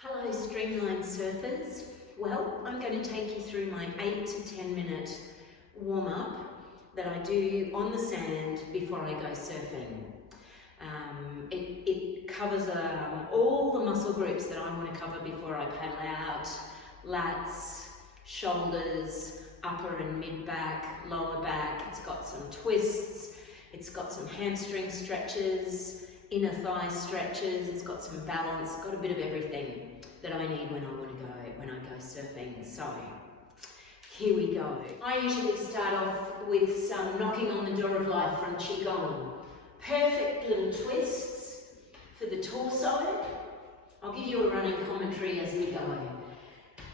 Hello Streamlined surfers. Well, I'm going to take you through my 8 to 10 minute warm-up that I do on the sand before I go surfing. It covers all the muscle groups that I want to cover before I paddle out: lats, shoulders, upper and mid back, lower back. It's got some twists, it's got some hamstring stretches, inner thigh stretches, it's got some balance, got a bit of everything that I need when I go surfing. So here we go. I usually start off with some knocking on the door of life from Qigong. Perfect little twists for the torso. I'll give you a running commentary as we go.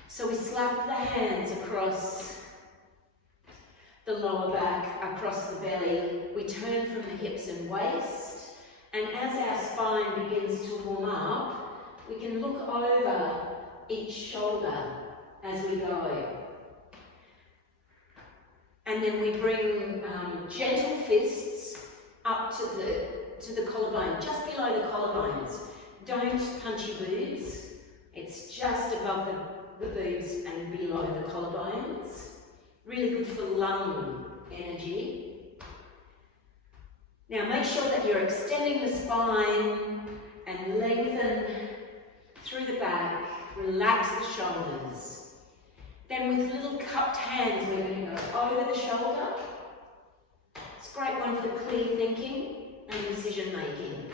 So we slap the hands across the lower back, across the belly. We turn from the hips and waist. And as our spine begins to warm up, we can look over each shoulder as we go. And then we bring gentle fists up to the collarbone, just below the collarbones. Don't punch your boobs. It's just above the boobs and below the collarbones. Really good for lung energy. Now make sure that you're extending the spine and lengthen through the back. Relax the shoulders. Then with little cupped hands, we're going to go over the shoulder. It's a great one for clear thinking and decision making.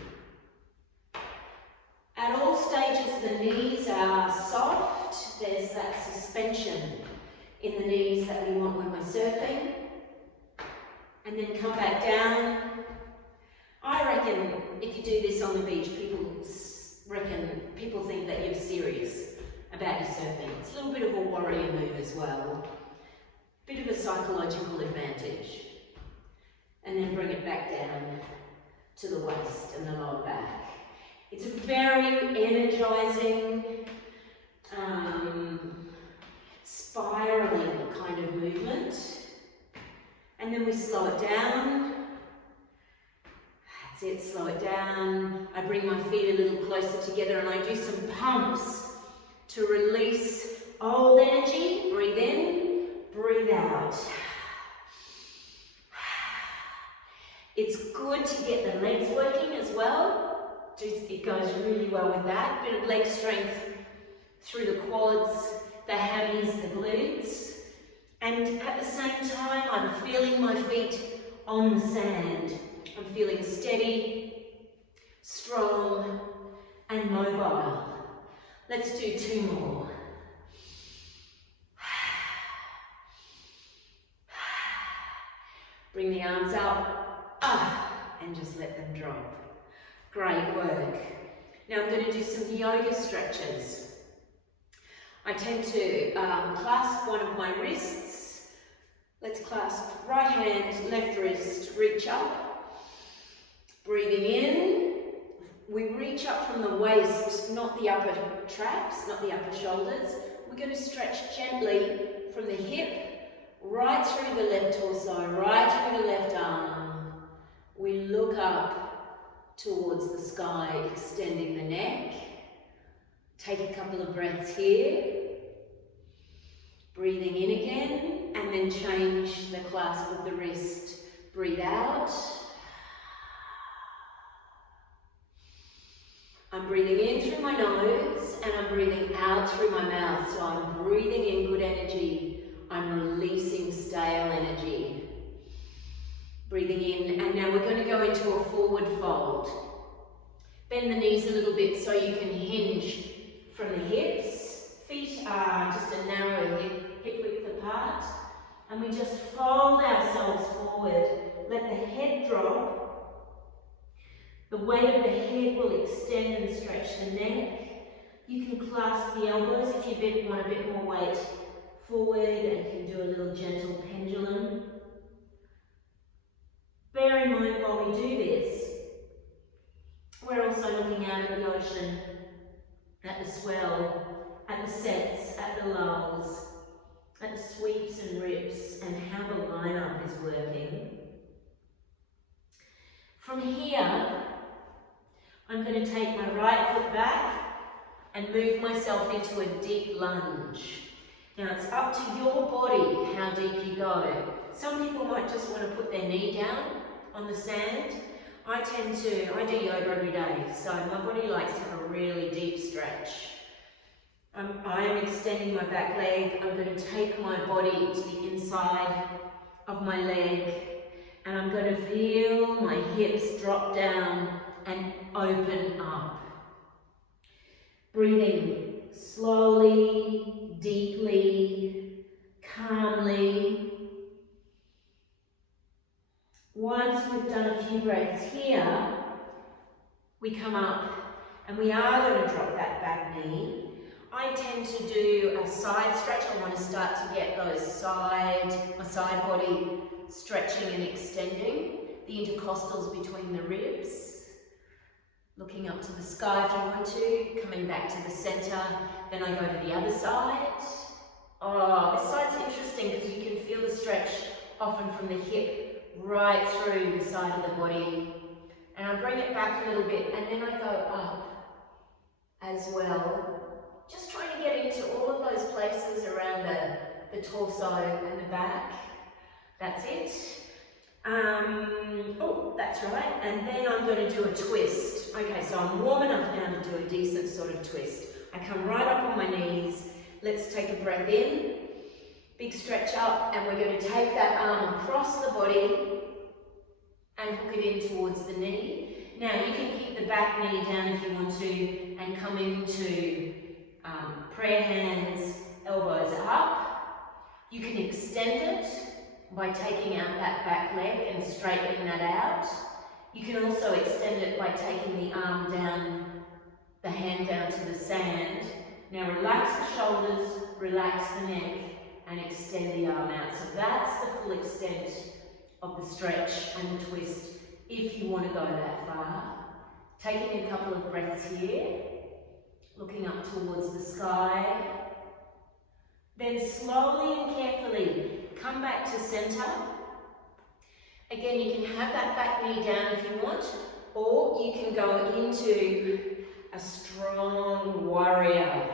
At all stages, the knees are soft. There's that suspension in the knees that we want when we're surfing. And then come back down. I reckon if you do this on the beach, people think that you're serious about your surfing. It's a little bit of a warrior move as well. Bit of a psychological advantage. And then bring it back down to the waist and the lower back. It's a very energizing, spiraling kind of movement. And then we slow it down. That's it, slow it down. I bring my feet a little closer together and I do some pumps to release old energy. Breathe in, breathe out. It's good to get the legs working as well. It goes really well with that. Bit of leg strength through the quads, the hammies, the glutes. And at the same time, I'm feeling my feet on the sand. I'm feeling steady, strong, and mobile. Let's do 2 more. Bring the arms up, and just let them drop. Great work. Now I'm going to do some yoga stretches. I tend to clasp one of my wrists. Let's clasp right hand, left wrist, reach up. Breathing in, we reach up from the waist, not the upper traps, not the upper shoulders. We're going to stretch gently from the hip, right through the left torso, right through the left arm. We look up towards the sky, extending the neck. Take a couple of breaths here. Breathing in again, and then change the clasp of the wrist. Breathe out. I'm breathing in through my nose and I'm breathing out through my mouth. So I'm breathing in good energy. I'm releasing stale energy. Breathing in, and now we're going to go into a forward fold. Bend the knees a little bit so you can hinge from the hips. Feet are just a narrow hip width apart. And we just fold ourselves forward. Let the head drop. The weight of the head will extend and stretch the neck. You can clasp the elbows if you want a bit more weight forward, and you can do a little gentle pendulum. Bear in mind while we do this, we're also looking out at the ocean, at the swell, at the sets, at the lulls, at the sweeps and rips, and how the lineup is working. From here, I'm going to take my right foot back, and move myself into a deep lunge. Now it's up to your body how deep you go. Some people might just want to put their knee down on the sand. I do yoga every day, so my body likes to have a really deep stretch. I am extending my back leg. I'm going to take my body to the inside of my leg, and I'm going to feel my hips drop down and open up. Breathing slowly, deeply, calmly. Once we've done a few breaths here, we come up and we are going to drop that back knee. I tend to do a side stretch. I want to start to get those my side body stretching and extending, the intercostals between the ribs. Looking up to the sky if you want to, coming back to the center, then I go to the other side. Oh, this side's interesting because you can feel the stretch often from the hip right through the side of the body. And I bring it back a little bit and then I go up as well. Just trying to get into all of those places around the torso and the back. That's it. Oh, that's right. And then I'm going to do a twist. Okay, so I'm warm enough now to do a decent sort of twist. I come right up on my knees. Let's take a breath in. Big stretch up, and we're going to take that arm across the body and hook it in towards the knee. Now you can keep the back knee down if you want to and come into prayer hands, elbows up. You can extend it by taking out that back leg and straightening that out. You can also extend it by taking the arm down, the hand down to the sand. Now relax the shoulders, relax the neck, and extend the arm out. So that's the full extent of the stretch and the twist if you want to go that far. Taking a couple of breaths here, looking up towards the sky. Then slowly and carefully come back to center. Again, you can have that back knee down if you want, or you can go into a strong warrior.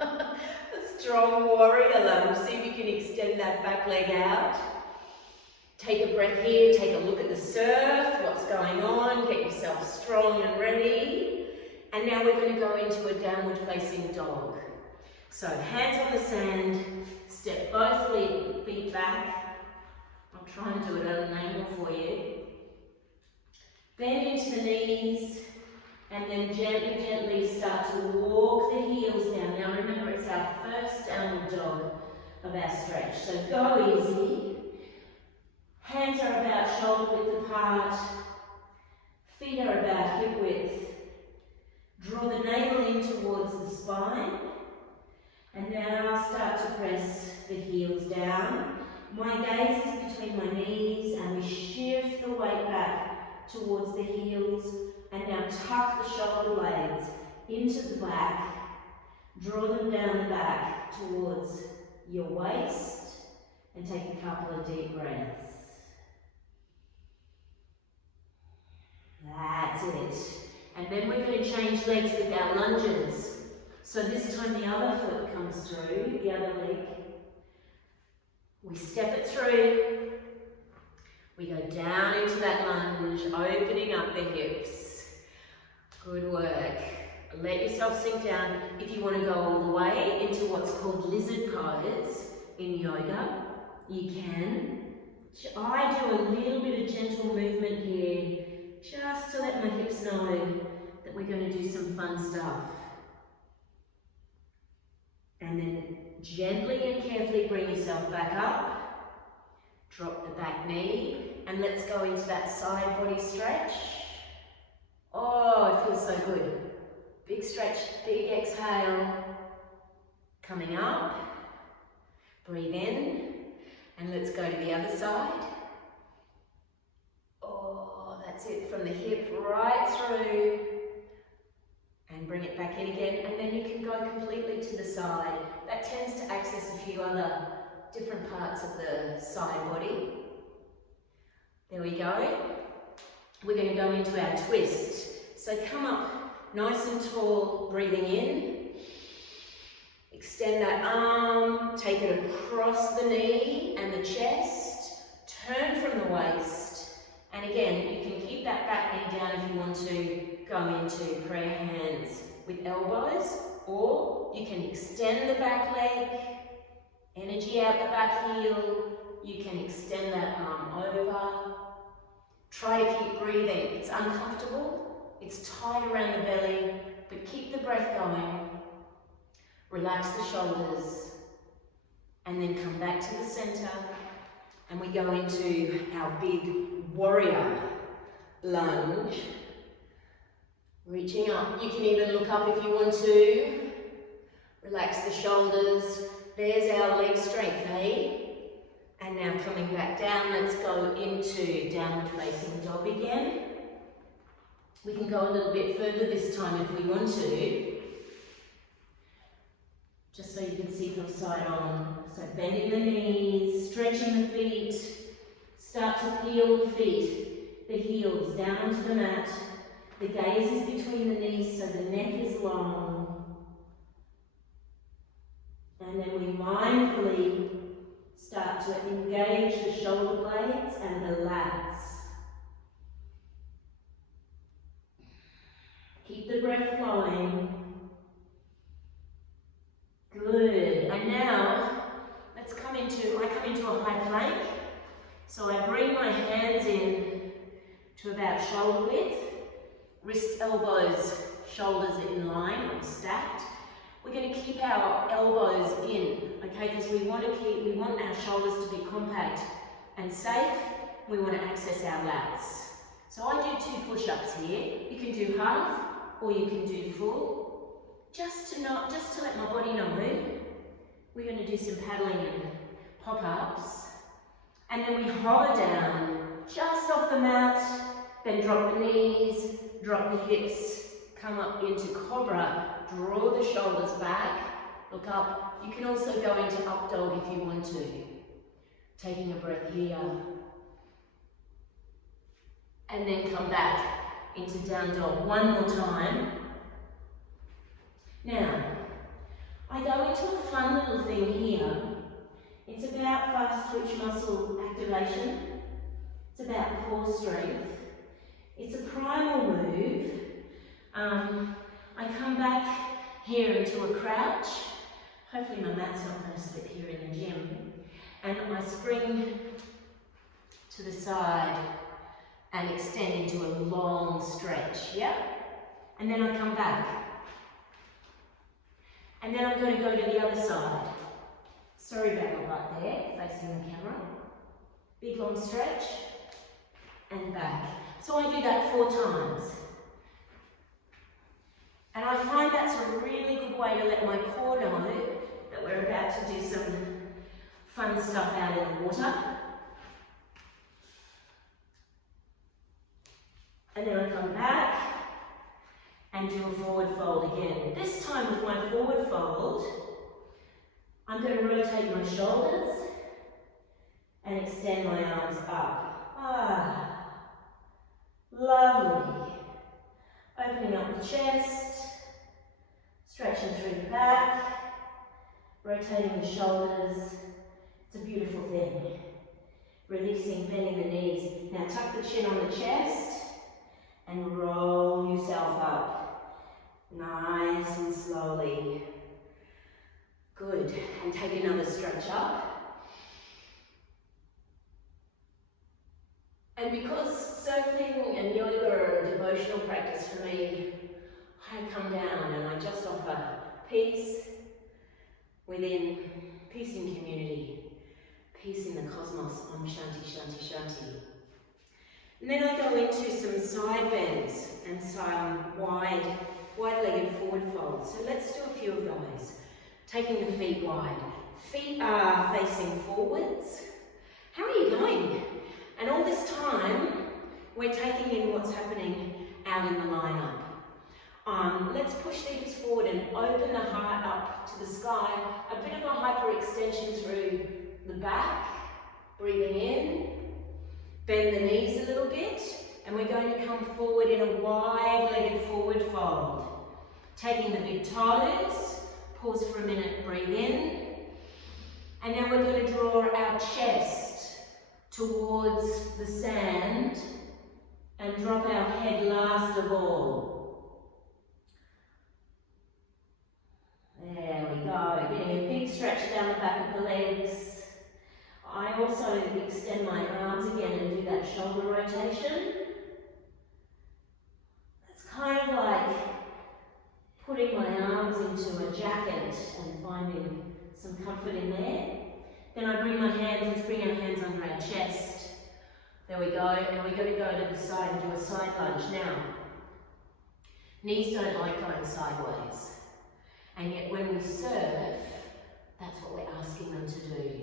A strong warrior lunge. See if you can extend that back leg out. Take a breath here, take a look at the surf, what's going on, get yourself strong and ready. And now we're going to go into a downward facing dog. So hands on the sand, step both feet back. I'll try and do it at an angle for you. Bend into the knees, and then gently start to walk the heels down. Now remember, it's our first downward dog of our stretch, so go easy. Hands are about shoulder width apart, feet are about hip width. Draw the navel in towards the spine, and now start to press the heels down. My gaze is between my knees, and we shift the weight back towards the heels, and now tuck the shoulder blades into the back. Draw them down the back towards your waist, and take a couple of deep breaths. That's it. And then we're going to change legs with our lunges. So this time the other foot comes through, the other leg. We step it through. We go down into that lunge, opening up the hips. Good work. Let yourself sink down. If you want to go all the way into what's called lizard pose in yoga, you can. I do a little bit of gentle movement here, just to let my hips know that we're going to do some fun stuff. And then gently and carefully bring yourself back up. Drop the back knee, and let's go into that side body stretch. Oh, it feels so good. Big stretch, big exhale. Coming up. Breathe in, and let's go to the other side. That's it, from the hip right through, and bring it back in again, and then you can go completely to the side. That tends to access a few other different parts of the side body. There we go. We're going to go into our twist. So come up Nice and tall, breathing in. Extend that arm, take it across the knee and the chest. Turn from the waist. And again, you can keep that back knee down if you want to go into prayer hands with elbows, or you can extend the back leg, energy out the back heel. You can extend that arm over. Try to keep breathing. It's uncomfortable, it's tight around the belly, but keep the breath going. Relax the shoulders, and then come back to the center, and we go into our big warrior lunge. Reaching up, you can even look up if you want to. Relax the shoulders. There's our leg strength, eh? And now coming back down, let's go into downward facing dog again. We can go a little bit further this time if we want to. Just so you can see from side on. So bending the knees, stretching the feet. Start to peel the feet, the heels down onto the mat. The gaze is between the knees, so the neck is long. And then we mindfully start to engage the shoulder blades and the lats. Keep the breath flowing. Good. And now, I come into a high plank. So I bring my hands in to about shoulder width. Wrists, elbows, shoulders in line or stacked. We're going to keep our elbows in, okay, because we want our shoulders to be compact and safe. We want to access our lats. So I do 2 push-ups here. You can do half or you can do full. Just to let my body know, we're going to do some paddling and pop-ups. And then we hover down just off the mat, then drop the knees, drop the hips, come up into cobra, draw the shoulders back, look up. You can also go into up dog if you want to. Taking a breath here. And then come back into down dog one more time. Now, I go into a fun little thing here. It's about fast twitch muscle activation. It's about core strength. It's a primal move. I come back here into a crouch. Hopefully my mat's not going to slip here in the gym. And I spring to the side and extend into a long stretch, yeah? And then I come back. And then I'm going to go to the other side. Sorry about my butt there, facing the camera. Big long stretch, and back. So I do that 4 times. And I find that's a really good way to let my core know that we're about to do some fun stuff out in the water. And then I come back and do a forward fold again. This time with my forward fold, I'm going to rotate my shoulders and extend my arms up. Lovely. Opening up the chest, stretching through the back, rotating the shoulders. It's a beautiful thing. Releasing, bending the knees. Now tuck the chin on the chest and roll yourself up. Nice and slowly. Good. And take another stretch up. And because surfing and yoga are a devotional practice for me, I come down and I just offer peace within, peace in community, peace in the cosmos. Om Shanti, Shanti, Shanti. And then I go into some side bends and some wide-legged forward folds. So let's do a few of those. Taking the feet wide. Feet are facing forwards. How are you going? And all this time, we're taking in what's happening out in the lineup. Let's push the hips forward and open the heart up to the sky. A bit of a hyperextension through the back. Breathing in. Bend the knees a little bit. And And we're going to come forward in a wide-legged forward fold. Taking the big toes, pause for a minute, breathe in. And now we're going to draw our chest towards the sand and drop our head last of all. There we go, getting a big stretch down the back of the legs. I also extend my arms again and do that shoulder rotation. It's kind of like putting my arms into a jacket and finding some comfort in there. Then I bring my hands, let's bring our hands under our chest. There we go, and we're going to go to the side and do a side lunge. Now, knees don't like going sideways. And yet when we surf, that's what we're asking them to do.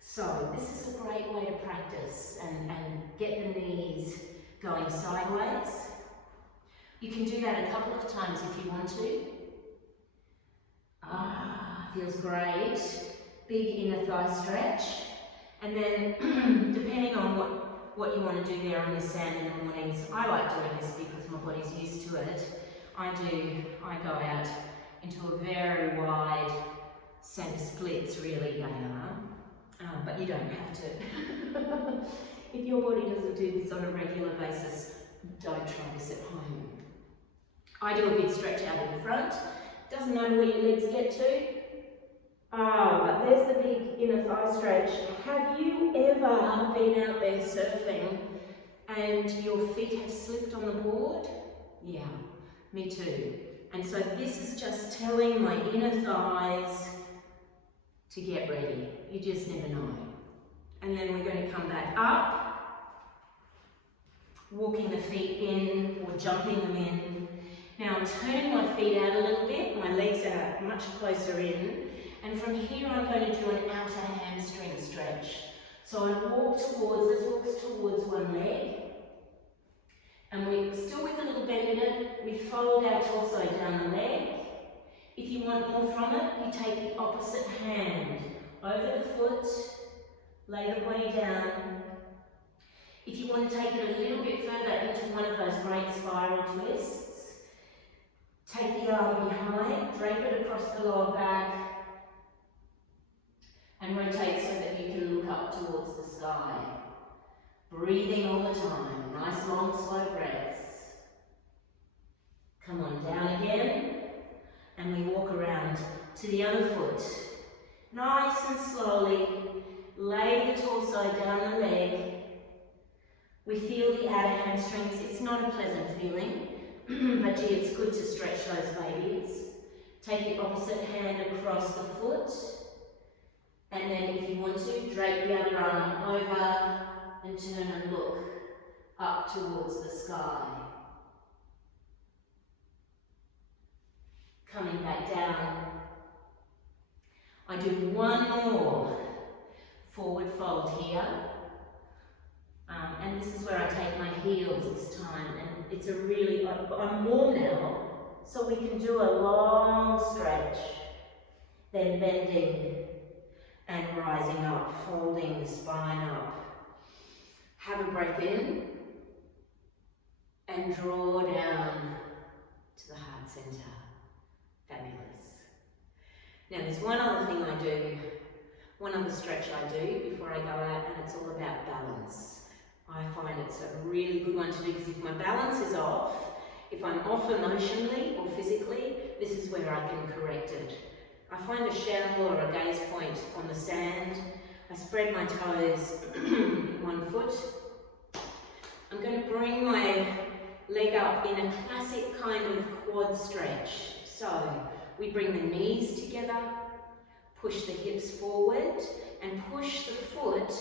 So this is a great way to practice and get the knees going sideways. You can do that a couple of times if you want to. Feels great. Big inner thigh stretch. And then depending on what you want to do there on the sand in the mornings, I like doing this because my body's used to it. I go out into a very wide centre splits, really they are. But you don't have to. If your body doesn't do this on a regular basis, don't try this at home. I do a big stretch out in front. Doesn't matter where your legs get to. But there's the big inner thigh stretch. Have you ever been out there surfing and your feet have slipped on the board? Yeah, me too. And so this is just telling my inner thighs to get ready. You just never know. And then we're going to come back up, walking the feet in or jumping them in. Now I'm turning my feet out a little bit, my legs are much closer in, and from here I'm going to do an outer hamstring stretch. So I walk towards one leg, and we're still with a little bend in it, we fold our torso down the leg. If you want more from it, you take the opposite hand over the foot, lay the body down. If you want to take it a little bit further into one of those great spiral twists, take the arm behind, drape it across the lower back, and rotate so that you can look up towards the sky. Breathing all the time, nice long slow breaths. Come on, down again, and we walk around to the other foot. Nice and slowly, lay the torso down the leg. We feel the outer hamstrings. It's not a pleasant feeling, but gee, it's good to stretch those babies. Take the opposite hand across the foot, and then if you want to, drape the other arm over and turn and look up towards the sky. Coming back down. I do one more forward fold here. And this is where I take my heels this time, and it's a really, I'm warm now, so we can do a long stretch, then bending and rising up, folding the spine up. Have a breath in, and draw down to the heart center. Fabulous. Now there's one other thing I do, one other stretch I do before I go out, and it's all about balance. I find it's a really good one to do because if my balance is off, if I'm off emotionally or physically, this is where I can correct it. I find a shell or a gaze point on the sand. I spread my toes, one foot. I'm going to bring my leg up in a classic kind of quad stretch. So we bring the knees together, push the hips forward, and push the foot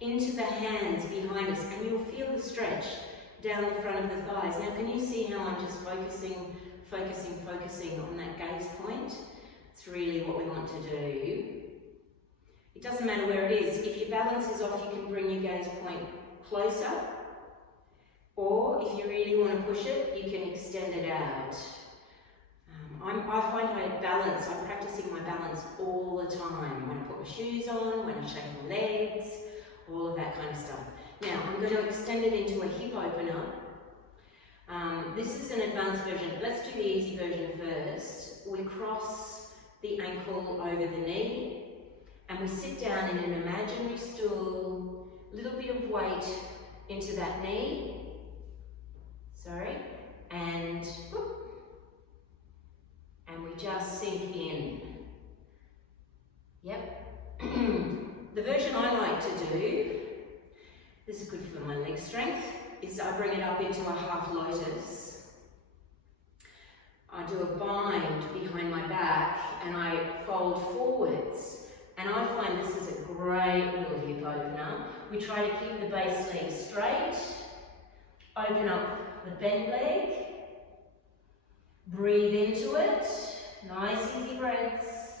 into the hands behind us, and you'll feel the stretch down the front of the thighs. Now can you see how I'm just focusing on that gaze point? It's really what we want to do. It doesn't matter where it is. If your balance is off, you can bring your gaze point closer, or if you really want to push it, you can extend it out. I find I'm practicing my balance all the time. When I put my shoes on, when I shake my legs, all of that kind of stuff. Now, I'm going to extend it into a hip opener. This is an advanced version. Let's do the easy version first. We cross the ankle over the knee and we sit down in an imaginary stool, a little bit of weight into that knee, and we just sink in. Yep. The version I like to do, this is good for my leg strength, is I bring it up into a half lotus. I do a bind behind my back and I fold forwards. And I find this is a great little hip opener. We try to keep the base leg straight, open up the bent leg, breathe into it, nice easy breaths,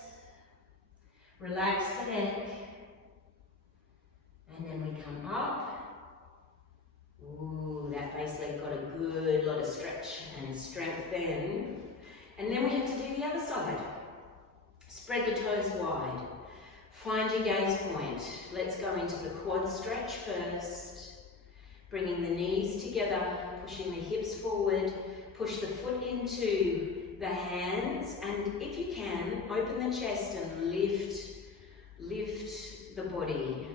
relax the neck, and then we come up. Ooh, that base leg got a good lot of stretch and strength then. And then we have to do the other side. Spread the toes wide. Find your gaze point. Let's go into the quad stretch first. Bringing the knees together, pushing the hips forward, push the foot into the hands, and if you can, open the chest and lift the body.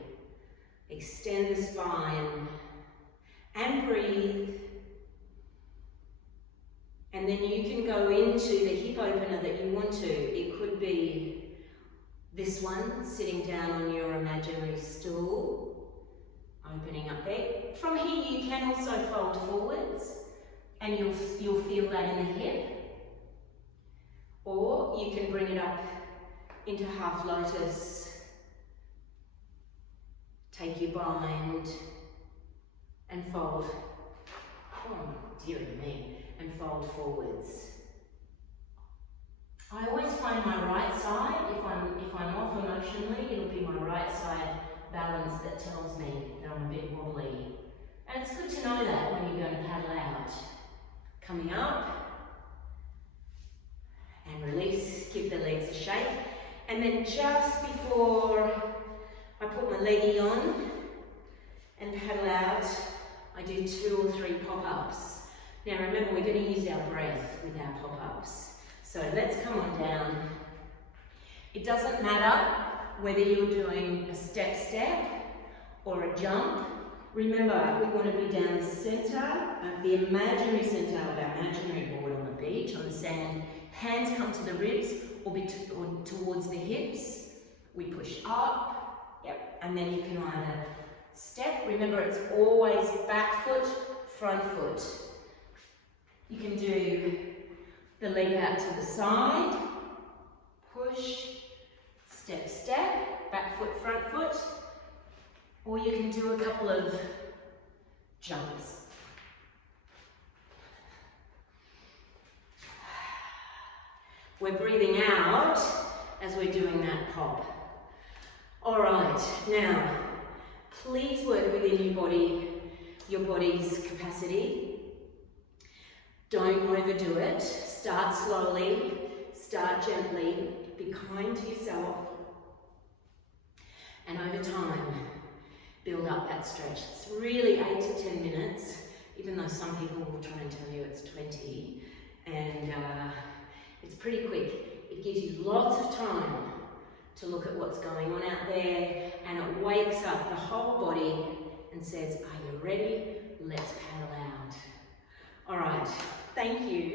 Extend the spine and breathe. And then you can go into the hip opener that you want to. It could be this one, sitting down on your imaginary stool, opening up there. From here you can also fold forwards and you'll feel that in the hip. Or you can bring it up into half lotus. Take your bind and fold. Oh dear me. And fold forwards. I always find my right side, if I'm off emotionally, it'll be my right side balance that tells me that I'm a bit wobbly. And it's good to know that when you're going to paddle out. Coming up, and release, give the legs a shake. And then just before I put my leggy on and paddle out, I do 2 or 3 pop-ups. Now remember, we're going to use our breath with our pop-ups. So let's come on down. It doesn't matter whether you're doing a step or a jump. Remember, we want to be down the centre, the imaginary centre of our imaginary board on the beach, on the sand. Hands come to the ribs or towards the hips. We push up, yep, and then you can either step. Remember, it's always back foot, front foot. You can do the leg out to the side, push, step, back foot, front foot, or you can do a couple of jumps. We're breathing out as we're doing that pop. All right, now, please work within your body's capacity. Don't overdo it. Start slowly, start gently, be kind to yourself, and over time, build up that stretch. It's really 8 to 10 minutes, even though some people will try and tell you it's 20, and it's pretty quick. It gives you lots of time to look at what's going on out there, and it wakes up the whole body and says, are you ready? Let's paddle out. All right, thank you.